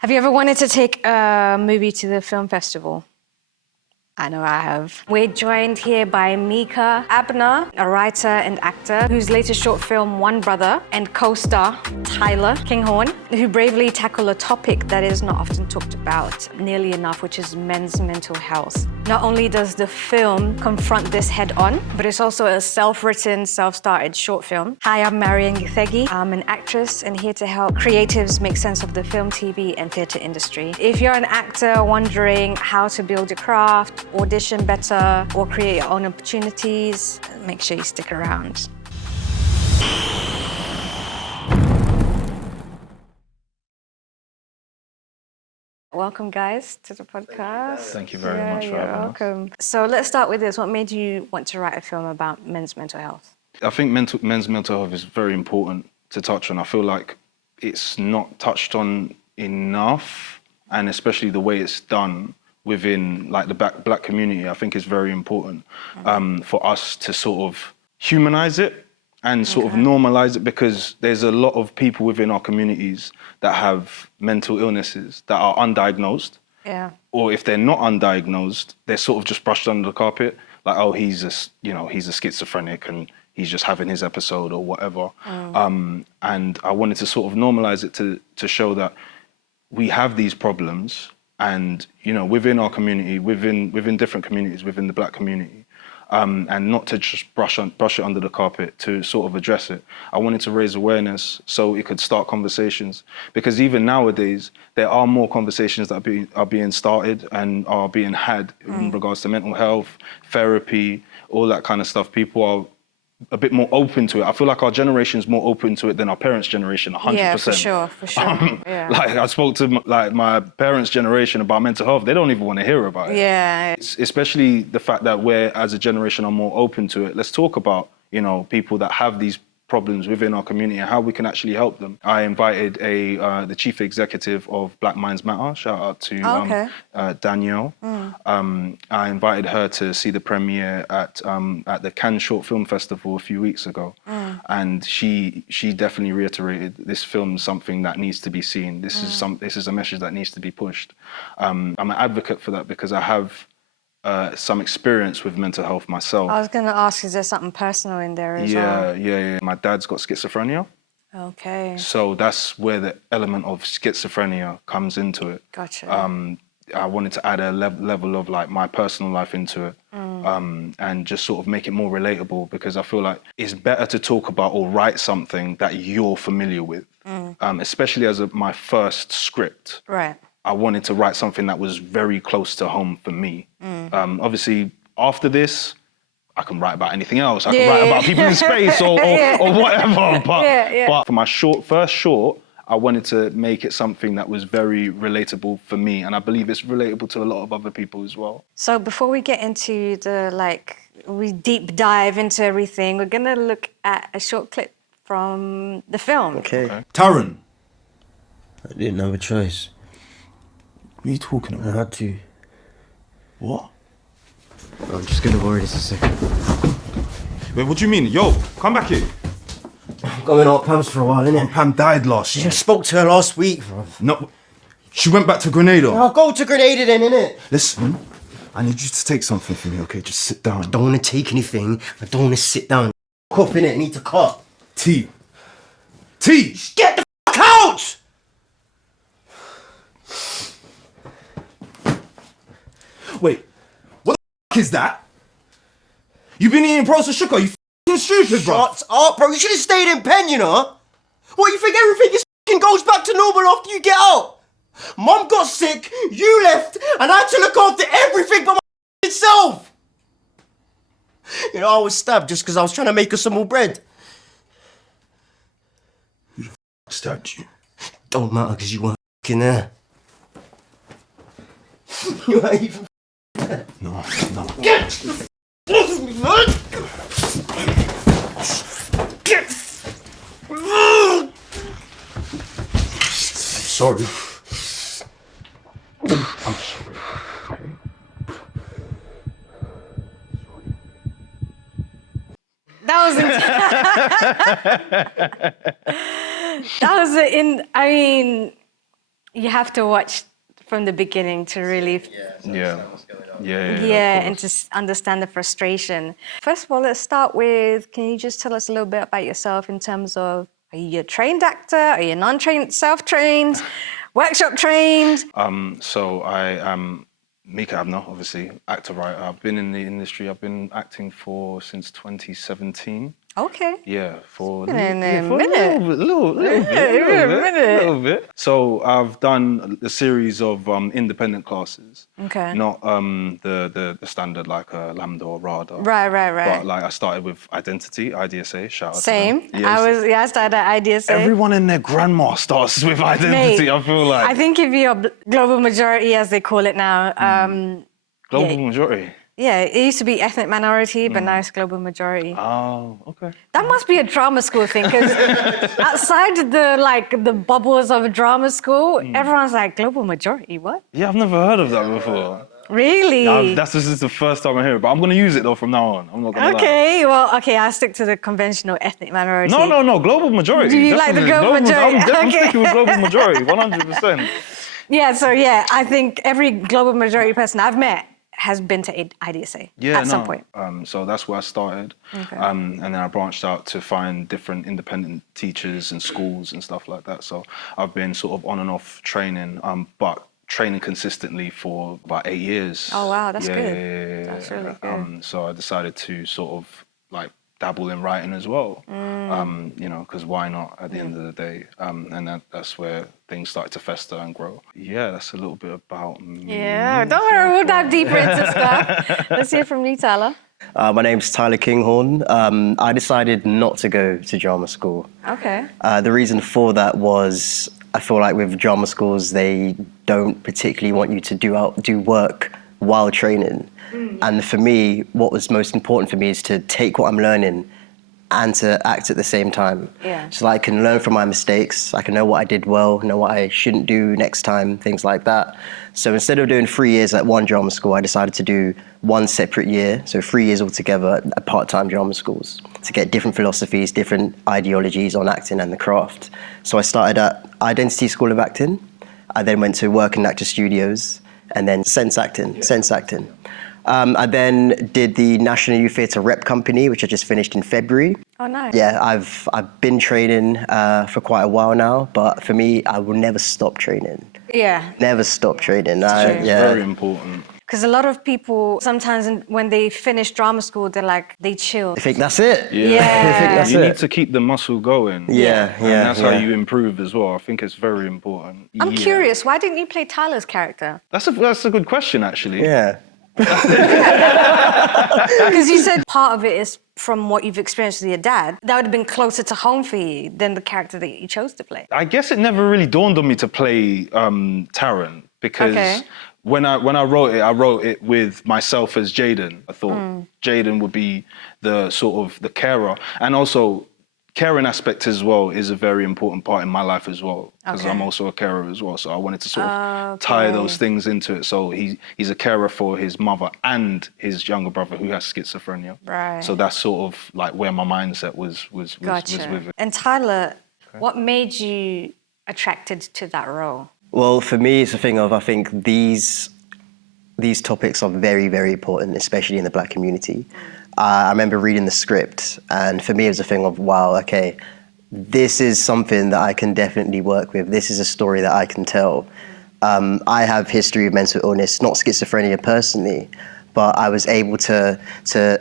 Have you ever wanted to take a movie to the film festival? I know I have. We're joined here by Mika Abner, a writer and actor whose latest short film, One Brother, and co-star Tyler Kinghorn, who bravely tackle a topic that is not often talked about nearly enough, which is men's mental health. Not only does the film confront this head on, but it's also a self-written, self-started short film. Hi, I'm Marion. I'm an actress and here to help creatives make sense of the film, TV, and theatre industry. If you're an actor wondering how to build your craft, audition better, or create your own opportunities, make sure you stick around. Welcome, guys, to the podcast. Thank you very much for having us. Welcome. So let's start with this. What made you want to write a film about men's mental health? I think men's mental health is very important to touch on. I feel like it's not touched on enough, and especially the way it's done within like the black community, I think is very important for us to sort of humanize it and sort of normalize it, because there's a lot of people within our communities that have mental illnesses that are undiagnosed. Yeah. Or if they're not undiagnosed, they're sort of just brushed under the carpet. Like, oh, he's a schizophrenic and he's just having his episode or whatever. And I wanted to sort of normalize it to show that we have these problems, and within our community, within different communities, within the black community, and not to just brush it under the carpet, to sort of address it. I wanted to raise awareness so it could start conversations, because even nowadays there are more conversations that are being started and are being had in regards to mental health, therapy, all that kind of stuff. People are a bit more open to it. I feel like our generation is more open to it than our parents' generation, 100%. Yeah, for sure. Yeah. Like, I spoke to my parents' generation about mental health. They don't even want to hear about it. Yeah. Especially the fact that we're, as a generation, are more open to it. Let's talk about, people that have these problems within our community and how we can actually help them. I invited the chief executive of Black Minds Matter. Shout out to Danielle. I invited her to see the premiere at the Cannes Short Film Festival a few weeks ago, and she definitely reiterated this film is something that needs to be seen. This is a message that needs to be pushed. I'm an advocate for that because I have some experience with mental health myself. I was going to ask, is there something personal in there as well? Yeah. My dad's got schizophrenia. Okay. So that's where the element of schizophrenia comes into it. Gotcha. I wanted to add a level of like my personal life into it, and just sort of make it more relatable, because I feel like it's better to talk about or write something that you're familiar with, especially as my first script. Right. I wanted to write something that was very close to home for me. Obviously, after this, I can write about anything else. I can write about people in space or whatever. But for my first short, I wanted to make it something that was very relatable for me. And I believe it's relatable to a lot of other people as well. So before we get into we deep dive into everything, we're going to look at a short clip from the film. Okay. Taran! I didn't have a choice. What are you talking I about? had to. What? I'm just gonna borrow this a second. Wait, what do you mean? Yo, come back here. I'm going out Pam's for a while, innit? Pam died last year. I spoke to her last week, bro. No, she went back to Grenada. I'll go to Grenada then, innit? Listen, I need you to take something from me, okay? Just sit down. I don't want to take anything. I don't want to sit down. Cup, innit? I need to cut. Tea. Just get the fuck out! Wait, what the f*** is that? You been eating processed sugar? You f***ing stupid, bro. Shut up, bro. You should have stayed in pen, you know? What, you think everything is f***ing goes back to normal after you get out? Mum got sick, you left, and I had to look after everything but my self. You know, I was stabbed just because I was trying to make her some more bread. Who the f*** stabbed you? Don't matter because you weren't f***ing there. You ain't even No. Get the f*** off me, man! Sorry. I'm sorry. That was I mean, You have to watch from the beginning to really, Yeah, and just understand the frustration. First of all, let's start with, can you just tell us a little bit about yourself in terms of, are you a trained actor? Are you non-trained, self-trained, workshop trained? So I am Mika Abner, obviously, actor, writer. I've been in the industry, I've been acting since 2017. Okay. Yeah, for been in a for minute. a little bit. So I've done a series of independent classes. Okay. Not the standard like Lambda or RADA. Right. But like I started with Identity, IDSA. Shout out Same. to them. Yes. I started at IDSA. Everyone and their grandma starts with Identity. Mate, I feel like I think if you're global majority, as they call it now, global majority. yeah, it used to be ethnic minority, but now it's global majority. Oh, okay. That must be a drama school thing, because outside the bubbles of a drama school, everyone's like, global majority, what? Yeah, I've never heard of that before. Really? This is the first time I hear it, but I'm going to use it though from now on. I'm not going to Okay, I'll stick to the conventional ethnic minority. lie. No, global majority. Do you like the Definitely. global majority? I'm Okay. sticking with global majority, 100%. Yeah, I think every global majority person I've met has been to IDSA at some point. So that's where I started. Okay. And then I branched out to find different independent teachers and schools and stuff like that. So I've been sort of on and off training, but training consistently for about 8 years. Oh, wow, that's good. Yeah. That's really good. So I decided to sort of like dabble in writing as well, because why not at the end of the day? And that's where things started to fester and grow. Yeah, that's a little bit about me. Yeah, don't worry, we'll dive deeper into stuff. Let's hear from you, Tyler. My name's Tyler Kinghorn. I decided not to go to drama school. Okay. The reason for that was I feel like with drama schools, they don't particularly want you to do work while training. And for me, what was most important for me is to take what I'm learning and to act at the same time. Yeah. So that I can learn from my mistakes, I can know what I did well, know what I shouldn't do next time, things like that. So instead of doing 3 years at one drama school, I decided to do one separate year, so 3 years altogether at part-time drama schools, to get different philosophies, different ideologies on acting and the craft. So I started at Identity School of Acting. I then went to work in actor studios, and then Sense Acting. I then did the National Youth Theatre Rep Company, which I just finished in February. Oh, nice. Yeah, I've been training for quite a while now, but for me, I will never stop training. Yeah. Never stop training. It's very important. Because a lot of people, sometimes when they finish drama school, they chill. I think that's it. Yeah. I think that's You it. need to keep the muscle going. Yeah. And that's how you improve as well. I think it's very important. I'm curious, why didn't you play Tyler's character? That's a good question, actually. Yeah. Because you said part of it is from what you've experienced with your dad. That would have been closer to home for you than the character that you chose to play. I guess it never really dawned on me to play Taron because when I wrote it with myself as Jaden. I thought Jaden would be the sort of the carer, and also caring aspect as well is a very important part in my life as well, because I'm also a carer as well. So I wanted to sort of tie those things into it. So he's a carer for his mother and his younger brother who has schizophrenia. Right. So that's sort of like where my mindset was Gotcha. with it. And Tyler, what made you attracted to that role? Well, for me, it's a thing of, I think these topics are very, very important, especially in the Black community. I remember reading the script, and for me, it was a thing of, wow, okay, this is something that I can definitely work with. This is a story that I can tell. I have history of mental illness, not schizophrenia personally, but I was able to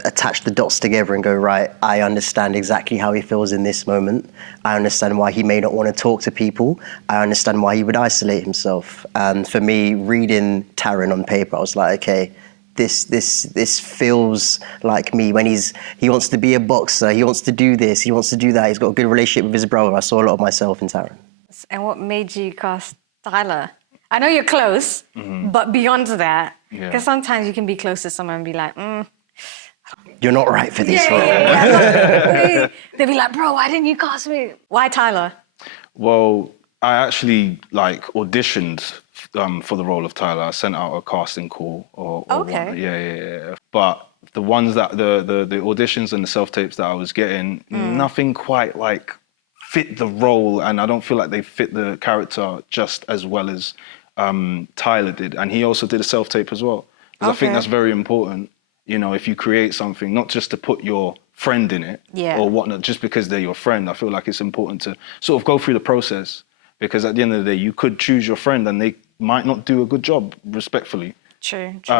attach the dots together and go, right, I understand exactly how he feels in this moment. I understand why he may not want to talk to people. I understand why he would isolate himself. And for me, reading Taron on paper, I was like, okay, this feels like me when he wants to be a boxer, he wants to do this, he wants to do that, he's got a good relationship with his brother. I saw a lot of myself in Taron. And what made you cast Tyler? I know you're close, but beyond that, because sometimes you can be close to someone and be like, You're not right for this role. They'll be like, bro, why didn't you cast me? Why Tyler? Well, I actually auditioned for the role of Tyler. I sent out a casting call or one. Yeah. But the ones that the auditions and the self tapes that I was getting, nothing quite like fit the role, and I don't feel like they fit the character just as well as Tyler did. And he also did a self-tape as well. Because I think that's very important, you know, if you create something, not just to put your friend in it or whatnot, just because they're your friend. I feel like it's important to sort of go through the process, because at the end of the day, you could choose your friend and they might not do a good job, respectfully. True. They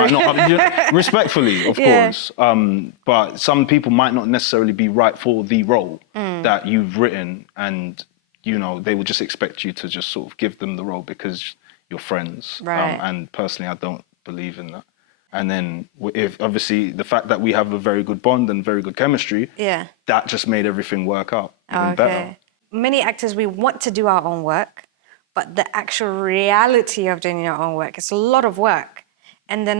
might not, respectfully, of course, but some people might not necessarily be right for the role that you've written, and, you know, they will just expect you to just sort of give them the role because you're friends. Right. And personally, I don't believe in that. And then if obviously the fact that we have a very good bond and very good chemistry, that just made everything work out even better. Many actors, we want to do our own work, but the actual reality of doing your own work, it's a lot of work. And then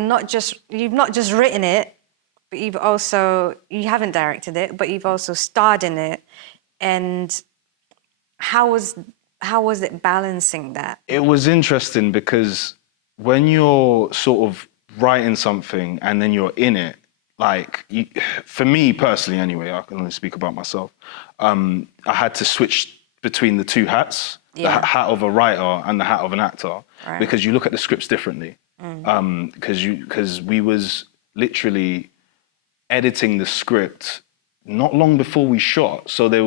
you've not just written it, but you haven't directed it, but you've also starred in it. And how was it balancing that? It was interesting because when you're sort of writing something and then you're in it, like, for me personally anyway, I can only speak about myself, I had to switch between the two hats, the hat of a writer and the hat of an actor, because you look at the scripts differently. Because we was literally editing the script not long before we shot. So we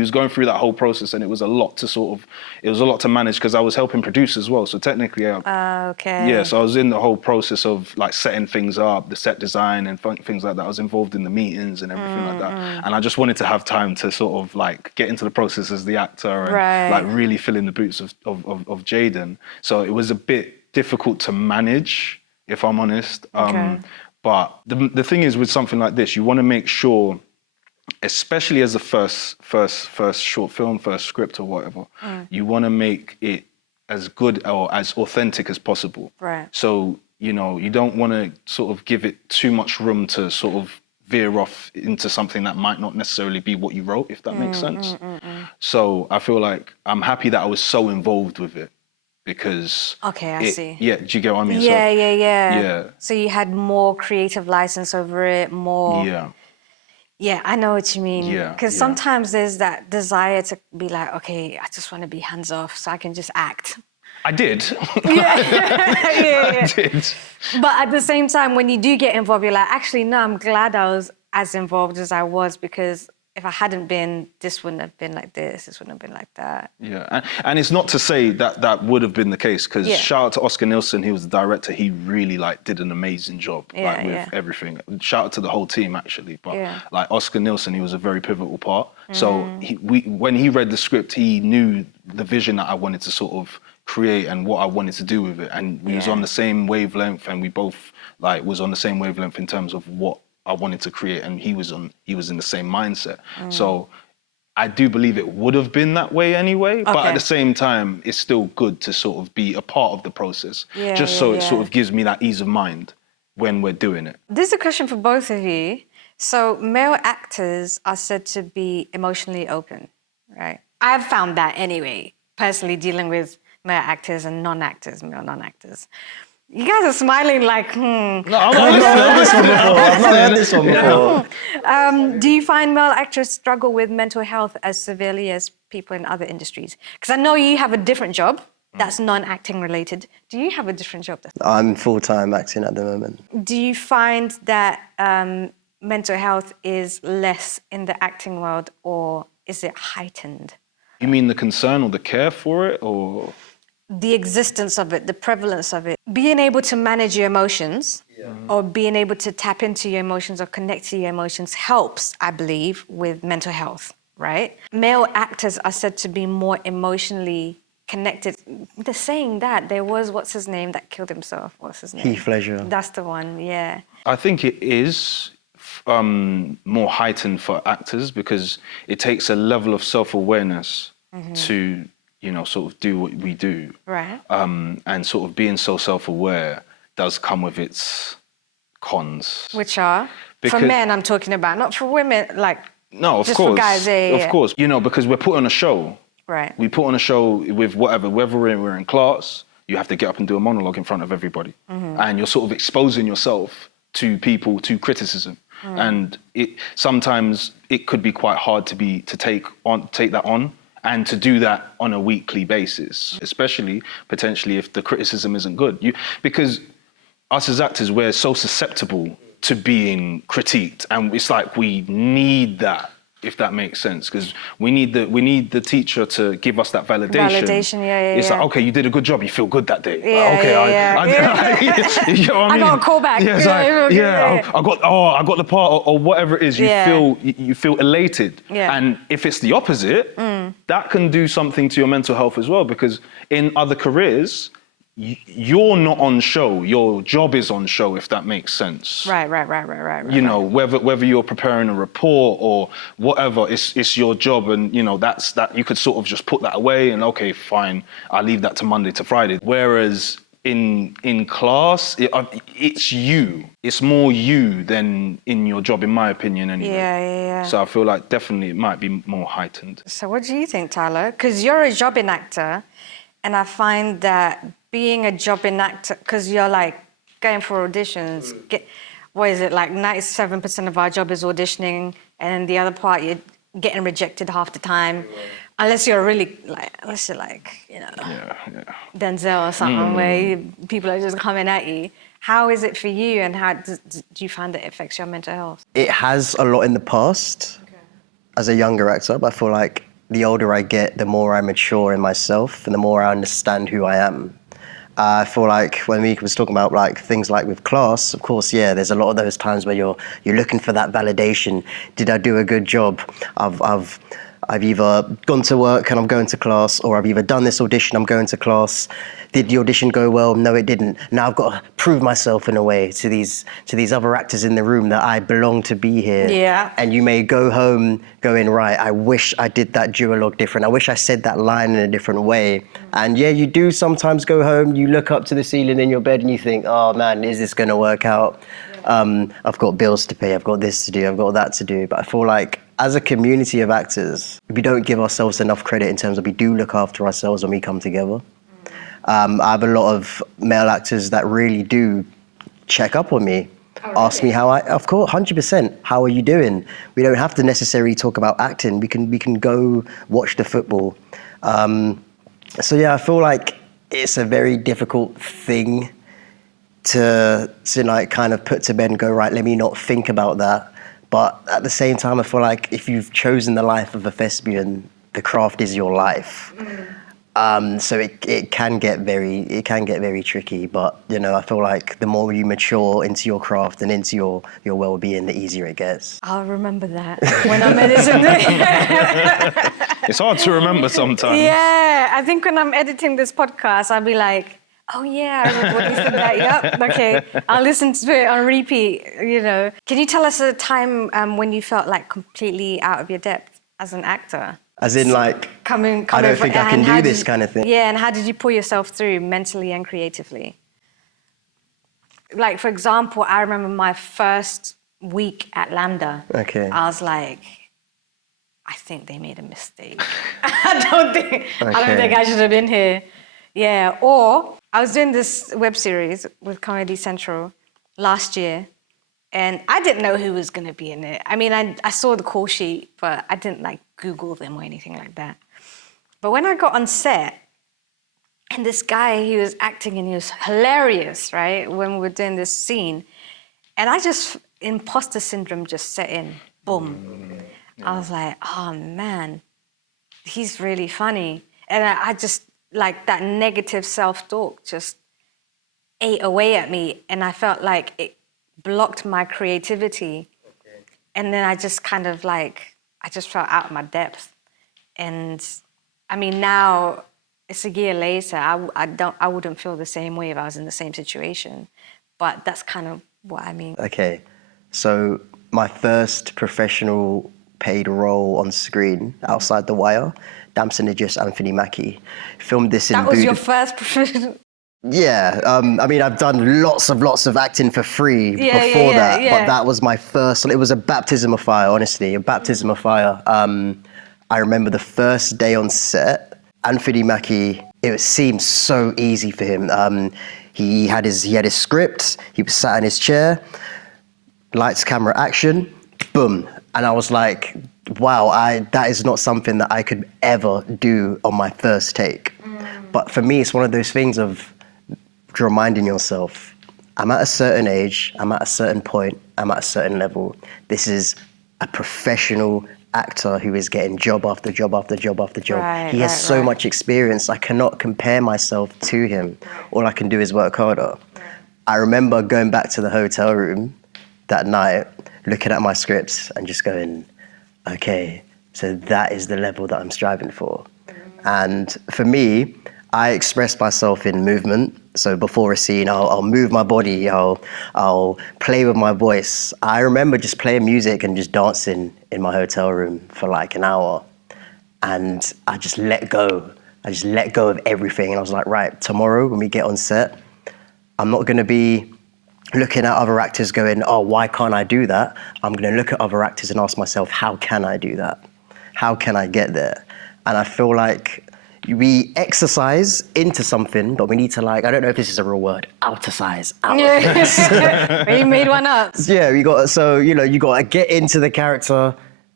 was going through that whole process, and it was a lot to manage, because I was helping produce as well. So technically, so I was in the whole process of like setting things up, the set design and things like that. I was involved in the meetings and everything like that. And I just wanted to have time to sort of like get into the process as the actor and like really fill in the boots of Jaden. So it was a bit difficult to manage, if I'm honest. But the thing is, with something like this, you want to make sure, especially as a first short film, first script or whatever, you want to make it as good or as authentic as possible. So, you know, you don't want to sort of give it too much room to sort of veer off into something that might not necessarily be what you wrote, if that makes sense. So I feel like I'm happy that I was so involved with it, because I see. Yeah, do you get what I mean? Yeah. So you had more creative license over it, more. Yeah, I know what you mean. Because sometimes there's that desire to be like, okay, I just want to be hands off so I can just act. I did. I did. But at the same time, when you do get involved, you're like, actually, no, I'm glad I was as involved as I was, because if I hadn't been, this wouldn't have been like this wouldn't have been like that. Yeah, and it's not to say that that would have been the case, because shout out to Oscar Nilsson, he was the director, he really like did an amazing job with everything. Shout out to the whole team actually, but like Oscar Nilsson, he was a very pivotal part. So when he read the script, he knew the vision that I wanted to sort of create and what I wanted to do with it, and we was on the same wavelength, and we both like was on the same wavelength in terms of what I wanted to create, and he was in the same mindset. So I do believe it would have been that way anyway, but at the same time, it's still good to sort of be a part of the process, just so it sort of gives me that ease of mind when we're doing it. This is a question for both of you. So male actors are said to be emotionally open, right? I've found that anyway, personally dealing with male actors and non-actors, male non-actors. You guys are smiling like, No, I've not heard this one before. Do you find male actors struggle with mental health as severely as people in other industries? Because I know you have a different job that's non-acting related. Do you have a different job? I'm full-time acting at the moment. Do you find that mental health is less in the acting world, or is it heightened? You mean the concern or the care for it, or...? The existence of it, the prevalence of it. Being able to manage your emotions or being able to tap into your emotions or connect to your emotions helps, I believe, with mental health, right? Male actors are said to be more emotionally connected. They're saying that. There was, what's his name, that killed himself. What's his name? Heath Ledger. That's the one, yeah. I think it is more heightened for actors, because it takes a level of self-awareness to, you know, sort of do what we do. Right. And sort of being so self-aware does come with its cons. Which are? For men, I'm talking about, not for women, like, no, of just course, for guys. Of course. You know, because we're put on a show. Right. We put on a show with whether we're in class, you have to get up and do a monologue in front of everybody. And you're sort of exposing yourself to people, to criticism. and sometimes it could be quite hard to take that on. And to do that on a weekly basis, especially potentially if the criticism isn't good. Because us as actors, we're so susceptible to being critiqued, and it's like we need that, if that makes sense, because we need the teacher to give us that validation. It's like, okay, you did a good job. You feel good that day. You know what I mean? I got a callback. Yeah, I got the part, or whatever it is. You feel elated. Yeah. And if it's the opposite, that can do something to your mental health as well. Because in other careers, you're not on show. Your job is on show, if that makes sense. Right. You know, whether you're preparing a report or whatever, it's your job, and you know that you could sort of just put that away and okay, fine, I'll leave that to Monday to Friday. Whereas in class, it's you. It's more you than in your job, in my opinion, anyway. Yeah. So I feel like definitely it might be more heightened. So what do you think, Tyler? Because you're a jobbing actor, and I find that being a jobbing actor, because you're like going for auditions, what is it, like 97% of our job is auditioning, and the other part you're getting rejected half the time, unless you're really like, you know, Denzel or something, where people are just coming at you. How is it for you, and how do you find that it affects your mental health? It has a lot in the past as a younger actor, but I feel like the older I get, the more I mature in myself and the more I understand who I am. I feel like when we was talking about like things like with class, of course, there's a lot of those times where you're looking for that validation. Did I do a good job? I've either gone to work and I'm going to class, or I've either done this audition, I'm going to class. Did the audition go well? No, it didn't. Now I've got to prove myself in a way to these other actors in the room that I belong to be here. Yeah. And you may go home going, right, I wish I did that duologue different. I wish I said that line in a different way. And you do sometimes go home, you look up to the ceiling in your bed and you think, oh man, is this going to work out? I've got bills to pay, I've got this to do, I've got that to do. But I feel like as a community of actors, we don't give ourselves enough credit in terms of we do look after ourselves when we come together. I have a lot of male actors that really do check up on me, ask me how of course, 100%, how are you doing? We don't have to necessarily talk about acting. We can go watch the football. I feel like it's a very difficult thing to like kind of put to bed and go, right, let me not think about that. But at the same time, I feel like if you've chosen the life of a thespian, the craft is your life. So it can get very tricky, but you know, I feel like the more you mature into your craft and into your well-being, the easier it gets. I'll remember that when I'm editing it. It's hard to remember sometimes. Yeah, I think when I'm editing this podcast, I'll be like, oh yeah, I remember what you said that. Yep, okay, I'll listen to it on repeat. You know, can you tell us a time when you felt like completely out of your depth as an actor? As in, like, coming I don't think I can do this kind of thing. Yeah, and how did you pull yourself through mentally and creatively? Like, for example, I remember my first week at Lambda. Okay. I was like, I think they made a mistake. I don't think I should have been here. Yeah, or I was doing this web series with Comedy Central last year, and I didn't know who was going to be in it. I mean, I saw the call sheet, but I didn't like Google them or anything like that. But when I got on set, and this guy, he was acting and he was hilarious, right? When we were doing this scene. And imposter syndrome just set in, boom. I was like, oh man, he's really funny. And I just, like that negative self-talk just ate away at me. And I felt like it blocked my creativity. And then I just kind of like, I just felt out of my depth. And I mean, now it's a year later, I wouldn't feel the same way if I was in the same situation. But that's kind of what I mean. Okay, so my first professional paid role on screen outside The Wire, Damson Idris, Anthony Mackie, filmed this in That was your first professional? Yeah, I mean, I've done lots of acting for free before that, but that was my first. It was a baptism of fire, honestly, a baptism of fire. I remember the first day on set, Anthony Mackie, it seemed so easy for him. He had his script, he was sat in his chair, lights, camera, action, boom. And I was like, wow, that is not something that I could ever do on my first take. But for me, it's one of those things of reminding yourself, I'm at a certain age, I'm at a certain point, I'm at a certain level. This is a professional actor who is getting job after job after job after job. Right, he has right, so right. much experience, I cannot compare myself to him. All I can do is work harder. I remember going back to the hotel room that night, looking at my scripts and just going, okay, so that is the level that I'm striving for. And for me, I express myself in movement. So before a scene, I'll move my body, I'll play with my voice. I remember just playing music and just dancing in my hotel room for like an hour. And I just let go. I just let go of everything. And I was like, right, tomorrow when we get on set, I'm not gonna be looking at other actors going, oh, why can't I do that? I'm gonna look at other actors and ask myself, how can I do that? How can I get there? And I feel like we exercise into something, but we need to I don't know if this is a real word, outercise out of things. You made one up. Yeah, you got to get into the character,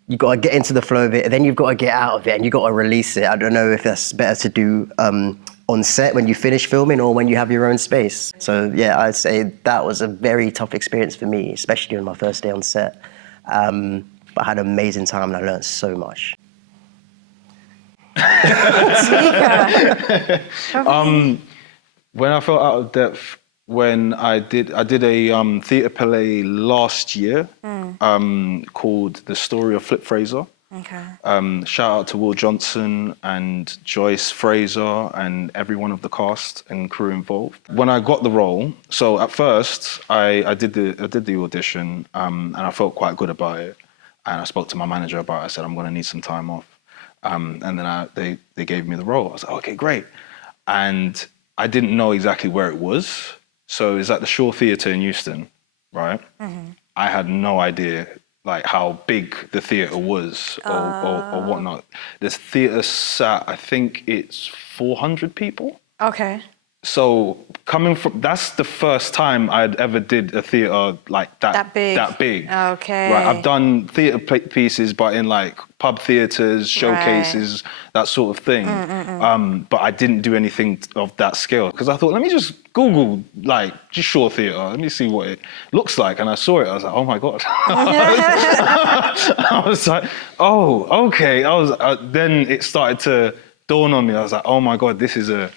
you got to get into the flow of it, and then you've got to get out of it, and you got to release it. I don't know if that's better to do on set when you finish filming or when you have your own space. So yeah, I'd say that was a very tough experience for me, especially on my first day on set. But I had an amazing time and I learned so much. When I felt out of depth, when I did a theatre play last year called The Story of Flip Fraser. Okay. Shout out to Will Johnson and Joyce Fraser and every one of the cast and crew involved. When I got the role, so at first I did the audition and I felt quite good about it. And I spoke to my manager about it. I said, I'm going to need some time off. And then they gave me the role. I was like, okay, great. And I didn't know exactly where it was. So it's at the Shaw Theatre in Euston, right? Mm-hmm. I had no idea how big the theatre was or whatnot. This theatre sat, I think it's 400 people. Okay. So coming from, that's the first time I'd ever did a theatre like that. That big? That big. Okay. Right, I've done theatre pieces, but in pub theatres, showcases, that sort of thing. But I didn't do anything of that scale because I thought, let me just Google just Shaw Theatre. Let me see what it looks like. And I saw it. I was like, oh my God. I was like, oh, okay. Then it started to dawn on me. I was like, oh my God, this is a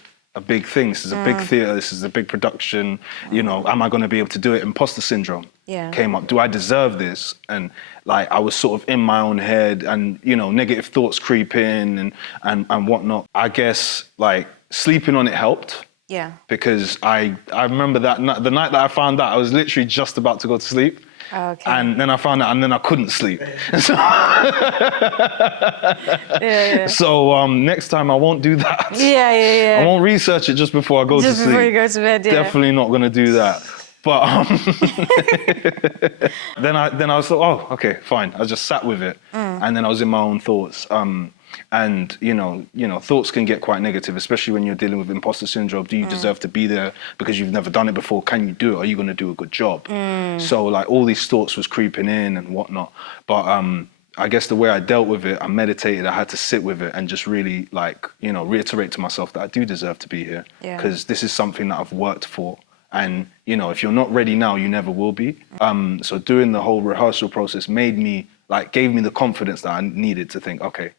big thing. This is a big theatre. This is a big production. Am I going to be able to do it? Imposter syndrome came up. Do I deserve this? And I was sort of in my own head and, negative thoughts creep in and whatnot. I guess sleeping on it helped. Yeah. Because I remember that the night that I found out, I was literally just about to go to sleep. Okay. And then I found out, and then I couldn't sleep. So next time I won't do that. Yeah. I won't research it just before I go to sleep. Just before you go to bed, yeah. Definitely not going to do that. But then I was like, oh, okay, fine. I just sat with it, and then I was in my own thoughts. And thoughts can get quite negative, especially when you're dealing with imposter syndrome. Do you deserve to be there because you've never done it before? Can you do it? Are you going to do a good job? So all these thoughts was creeping in and whatnot. But I guess the way I dealt with it, I meditated. I had to sit with it and just really reiterate to myself that I do deserve to be here because this is something that I've worked for. And if you're not ready now, you never will be. So doing the whole rehearsal process gave me the confidence that I needed to think, okay,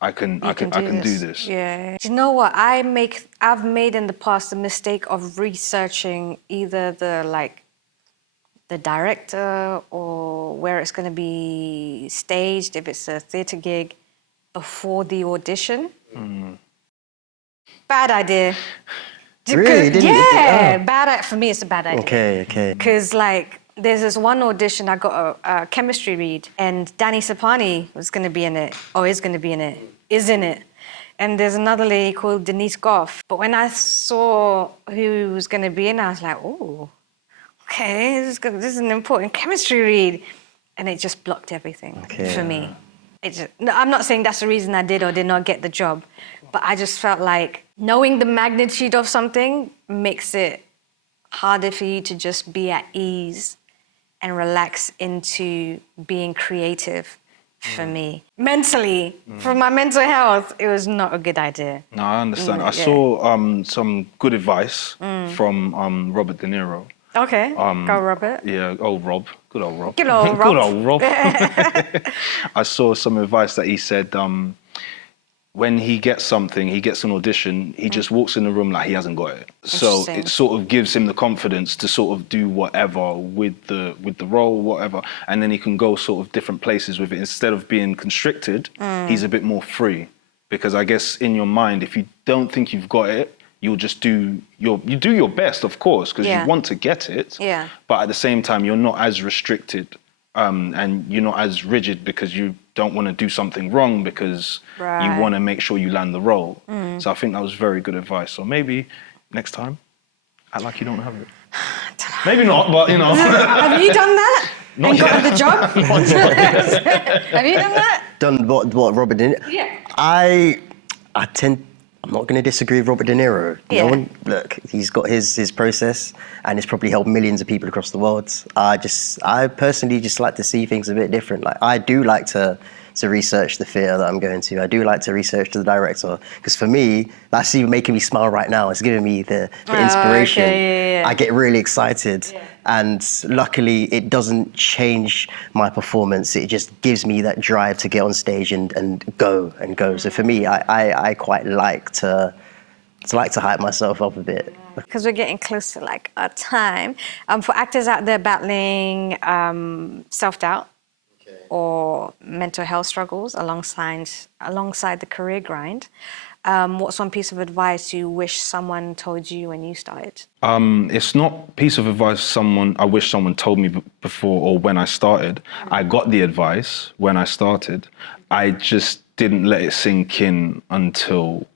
I can do this. Yeah. Do you know what? I've made in the past the mistake of researching either the director or where it's going to be staged, if it's a theatre gig, before the audition. Bad idea. Really? For me, it's a bad idea. Okay. Because there's this one audition, I got a chemistry read, and Danny Sapani was going to be in it, or is going to be in it, is in it. And there's another lady called Denise Goff. But when I saw who was going to be in it, I was like, oh, okay, this is an important chemistry read. And it just blocked everything for me. I'm not saying that's the reason I did or did not get the job, but I just felt like knowing the magnitude of something makes it harder for you to just be at ease and relax into being creative for me. Mentally, for my mental health, it was not a good idea. No, I understand. I yeah. saw some good advice from Robert De Niro. Okay, go Robert. Yeah, old Rob. Good old Rob. Good old Rob. Good old Rob. I saw some advice that he said when he gets something, he gets an audition, he just walks in the room like he hasn't got it. So Interesting. it sort of gives him the confidence to sort of do whatever with the role, whatever, and then he can go sort of different places with it. Instead of being constricted, he's a bit more free. Because I guess in your mind, if you don't think you've got it, you'll just do your best, of course, because Yeah. you want to get it. Yeah. But at the same time, you're not as restricted and you're not as rigid because you don't want to do something wrong because Right. you want to make sure you land the role. So I think that was very good advice. So maybe next time, act like you don't have it. Maybe not, but you know. Have you done that? Not and got yet. the job? Have you done that? Done what Robert De Niro? Yeah. I'm not going to disagree with Robert De Niro. Yeah. No one, look, he's got his process and it's probably helped millions of people across the world. I personally just like to see things a bit different. Like I do like to research the theatre that I'm going to. I do like to research the director because for me, that's even making me smile right now. It's giving me the inspiration. Okay, yeah. I get really excited. And luckily, it doesn't change my performance. It just gives me that drive to get on stage and go. So for me, I quite like to hype myself up a bit. Because we're getting close to like our time. For actors out there battling self-doubt or mental health struggles alongside the career grind, what's one piece of advice you wish someone told you when you started? It's not a piece of advice I wish someone told me before or when I started. I got the advice when I started. I just didn't let it sink in until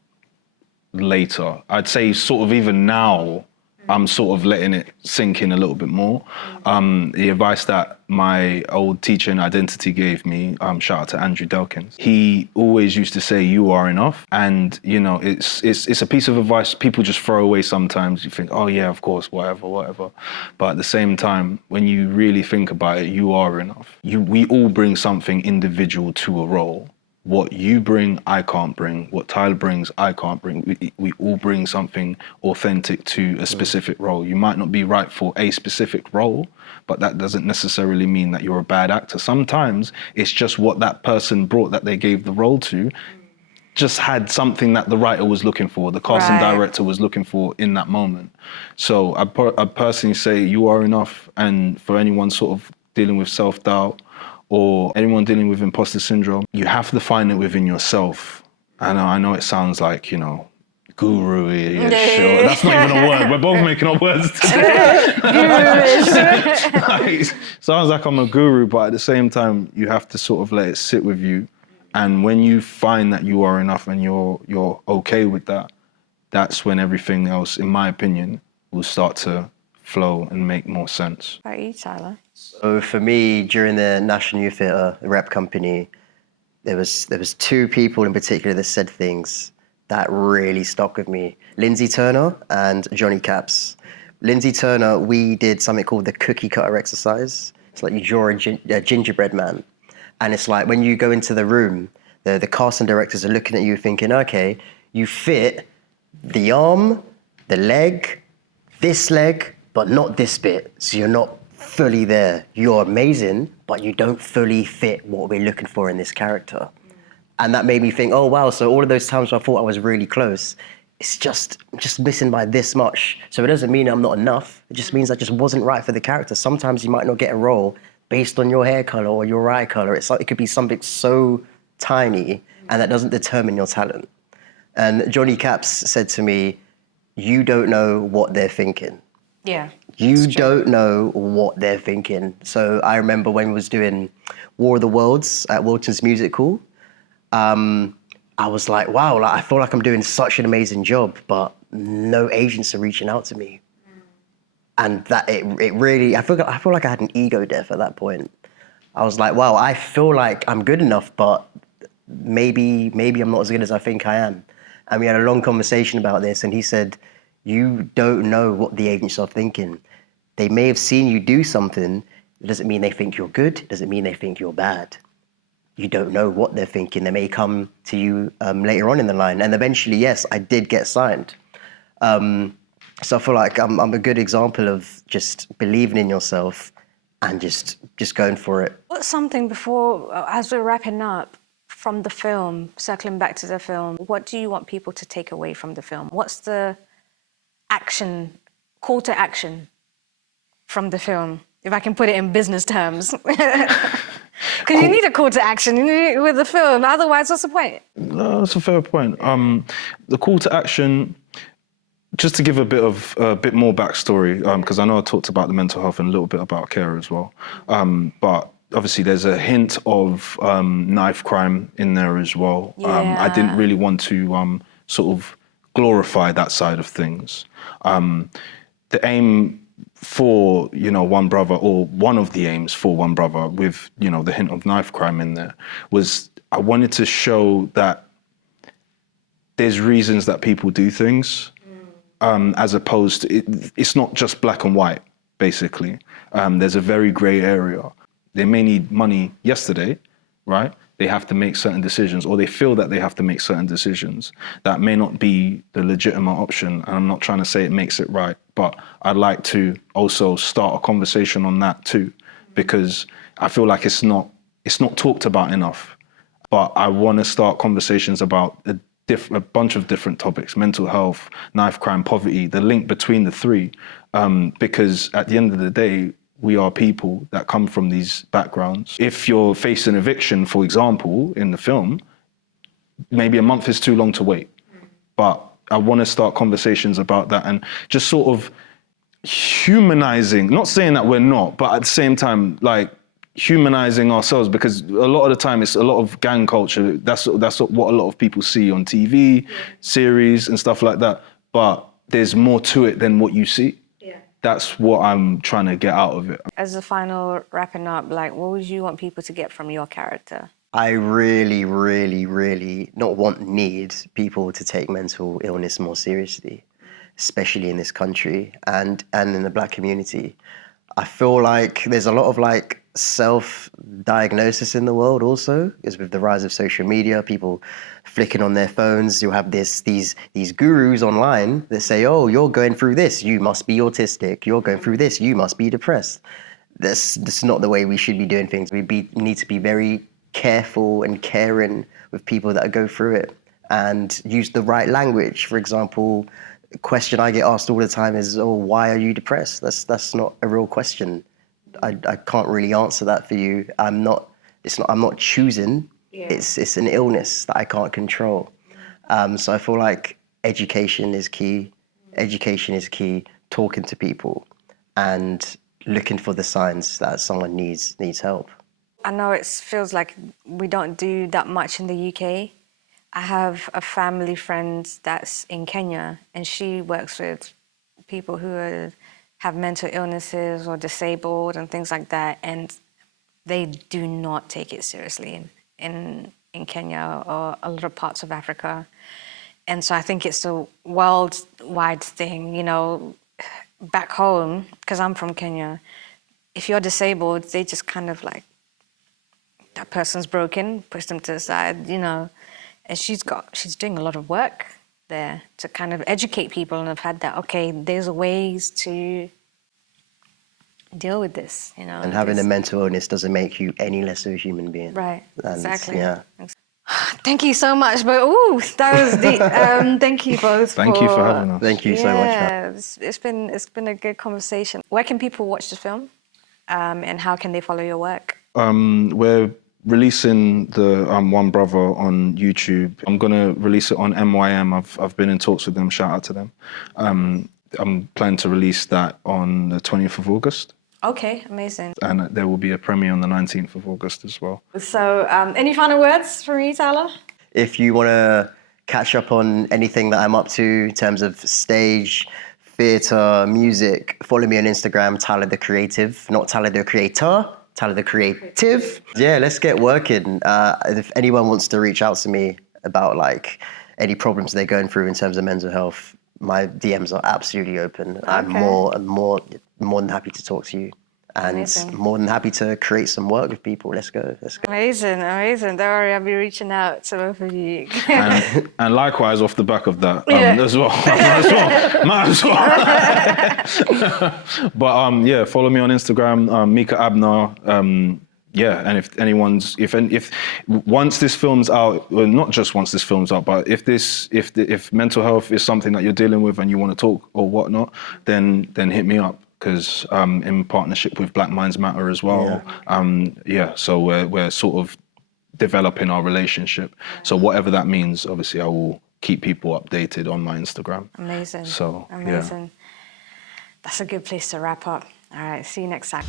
later. I'd say sort of even now, I'm sort of letting it sink in a little bit more. The advice that my old teacher in identity gave me, shout out to Andrew Delkins, he always used to say, you are enough. And, you know, it's a piece of advice people just throw away sometimes. You think, oh yeah, of course, whatever. But at the same time, when you really think about it, you are enough. We all bring something individual to a role. What you bring, I can't bring. What Tyler brings, I can't bring. We all bring something authentic to a specific role. You might not be right for a specific role, but that doesn't necessarily mean that you're a bad actor. Sometimes it's just what that person brought that they gave the role to just had something that the writer was looking for, the casting Right. director was looking for in that moment. So I personally say you are enough. And for anyone sort of dealing with self-doubt, or anyone dealing with imposter syndrome, you have to find it within yourself. I know it sounds like, you know, guru-y, sure. That's not even a word. We're both making up words today. Like, sounds like I'm a guru, but at the same time, you have to sort of let it sit with you. And when you find that you are enough and you're okay with that, that's when everything else, in my opinion, will start to flow and make more sense. How about you, Tyler? So for me, during the National Youth Theatre rep company, there was two people in particular that said things that really stuck with me. Lindsay Turner and Johnny Caps. Lindsay Turner, we did something called the cookie cutter exercise. It's like you draw a gingerbread man. And it's like when you go into the room, the casting directors are looking at you thinking, okay, you fit the arm, the leg, this leg, but not this bit. So you're not fully there. You're amazing, but you don't fully fit what we're looking for in this character. And that made me think, oh wow, so all of those times I thought I was really close, it's just missing by this much. So it doesn't mean I'm not enough. It just means I just wasn't right for the character. Sometimes you might not get a role based on your hair color or your eye color. It's like it could be something so tiny and that doesn't determine your talent. And Johnny Caps said to me, you don't know what they're thinking. Yeah. You don't know what they're thinking. So I remember when we was doing War of the Worlds at Wilton's Music Hall, I was like, wow, like, I feel like I'm doing such an amazing job, but no agents are reaching out to me. And that it really, I feel like I had an ego death at that point. I was like, wow, I feel like I'm good enough, but maybe I'm not as good as I think I am. And we had a long conversation about this, and he said, you don't know what the agents are thinking. They may have seen you do something, It doesn't mean they think you're good. It doesn't mean they think you're bad. You don't know what they're thinking. They may come to you later on in the line. And eventually, yes, I did get signed. So I feel like I'm a good example of just believing in yourself and just going for it. What's something before, as we're wrapping up, from the film, circling back to the film, what do you want people to take away from the film? What's the call to action from the film, if I can put it in business terms? Because you need a call to action with the film, otherwise what's the point? No, that's a fair point. The call to action, just to give a bit more backstory, because I know I talked about the mental health and a little bit about care as well. But obviously there's a hint of knife crime in there as well. I didn't really want to sort of glorify that side of things. The aim for, One Brother, or one of the aims for One Brother with, the hint of knife crime in there, was I wanted to show that there's reasons that people do things, as opposed to, it's not just black and white, basically. There's a very gray area. They may need money yesterday, right? They have to make certain decisions, or they feel that they have to make certain decisions. That may not be the legitimate option, and I'm not trying to say it makes it right, but I'd like to also start a conversation on that too, because I feel like it's not talked about enough. But I want to start conversations about a bunch of different topics: mental health, knife crime, poverty, the link between the three, because at the end of the day, we are people that come from these backgrounds. If you're facing eviction, for example, in the film, maybe a month is too long to wait. But I want to start conversations about that and just sort of humanizing, not saying that we're not, but at the same time, like, humanizing ourselves, because a lot of the time it's a lot of gang culture. That's what a lot of people see on TV, series and stuff like that. But there's more to it than what you see. That's what I'm trying to get out of it. As a final wrapping up, like, what would you want people to get from your character? I really, really, really need people to take mental illness more seriously, especially in this country and in the Black community. I feel like there's a lot of self-diagnosis in the world also, because with the rise of social media, people flicking on their phones, you'll have these gurus online that say, oh, you're going through this, you must be autistic. You're going through this, you must be depressed. That's not the way we should be doing things. We need to be very careful and caring with people that go through it and use the right language. For example, a question I get asked all the time is, oh, why are you depressed? That's not a real question. I can't really answer that for you. I'm not choosing. Yeah. It's an illness that I can't control. So I feel like education is key. Education is key. Talking to people and looking for the signs that someone needs help. I know it feels like we don't do that much in the UK. I have a family friend that's in Kenya, and she works with people who have mental illnesses or disabled and things like that, and they do not take it seriously in Kenya or a lot of parts of Africa. And so I think it's a worldwide thing, back home, because I'm from Kenya. If you're disabled, they just kind of like, that person's broken, push them to the side, And she's doing a lot of work there to kind of educate people, and I've had that, okay, there's ways to deal with this, And having a mental illness doesn't make you any less of a human being. Right, exactly. Yeah. Thank you so much, but that was deep. Thank you both. Thank you for having us. Thank you so much. Yeah, it's been a good conversation. Where can people watch the film, and how can they follow your work? We're releasing the One Brother on YouTube. I'm gonna release it on MYM. I've been in talks with them. Shout out to them. I'm planning to release that on the 20th of August. Okay, amazing. And there will be a premiere on the 19th of August as well. So, any final words from you, Tyler? If you want to catch up on anything that I'm up to in terms of stage, theatre, music, follow me on Instagram, Tyler the Creative, not Tyler the Creator, Tyler the Creative. Yeah, let's get working. If anyone wants to reach out to me about any problems they're going through in terms of mental health, my DMs are absolutely open. Okay. I'm more than happy to talk to you And Amazing. more than happy to create some work with people. Let's go. Let's go. Amazing, amazing. Don't worry, I'll be reaching out to both of you. And likewise, off the back of that, Yeah. as well, might as well. But yeah, follow me on Instagram, Mika Abner. Yeah, and if anyone's, if once this film's out, well, not just once this film's out, but if mental health is something that you're dealing with and you want to talk or whatnot, then hit me up. Because in partnership with Black Minds Matter as well. So we're sort of developing our relationship. So whatever that means, obviously I will keep people updated on my Instagram. Amazing. So, amazing. That's a good place to wrap up. All right, see you next time.